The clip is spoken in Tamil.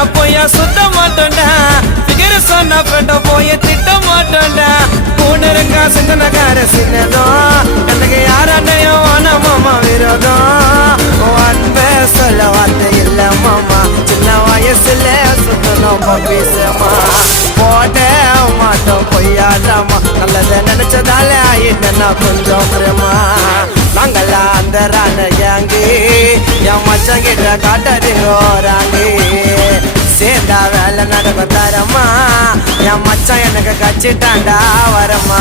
நான் பொய்யா சுத்த மாட்டேன்டா பிகர சொன்ன ஃப்ரெண்ட போய் திட்ட மாட்டேன்டா பூனருக்கா சிந்தனக்கார சின்னதும் எனக்கு யாராண்டையும் ஆனா மாமா விரோதம் அன்பே சொல்ல வார்த்தை இல்ல மாமா சின்ன வயசுல சுத்தணும் பேசமா போட மாட்டோம் பொய்யாடாமா நல்லத நினைச்சதால ஆயிட்டா கொஞ்சம் பிரமா நாங்களா அந்த ராண ஏங்கி என் மச்சம் கிட்ட காட்டாதீங்க சேர்ந்தா வேலை நடக்கும் தரமா என் மச்சான் எனக்கு கச்சிட்டாண்டா வரமா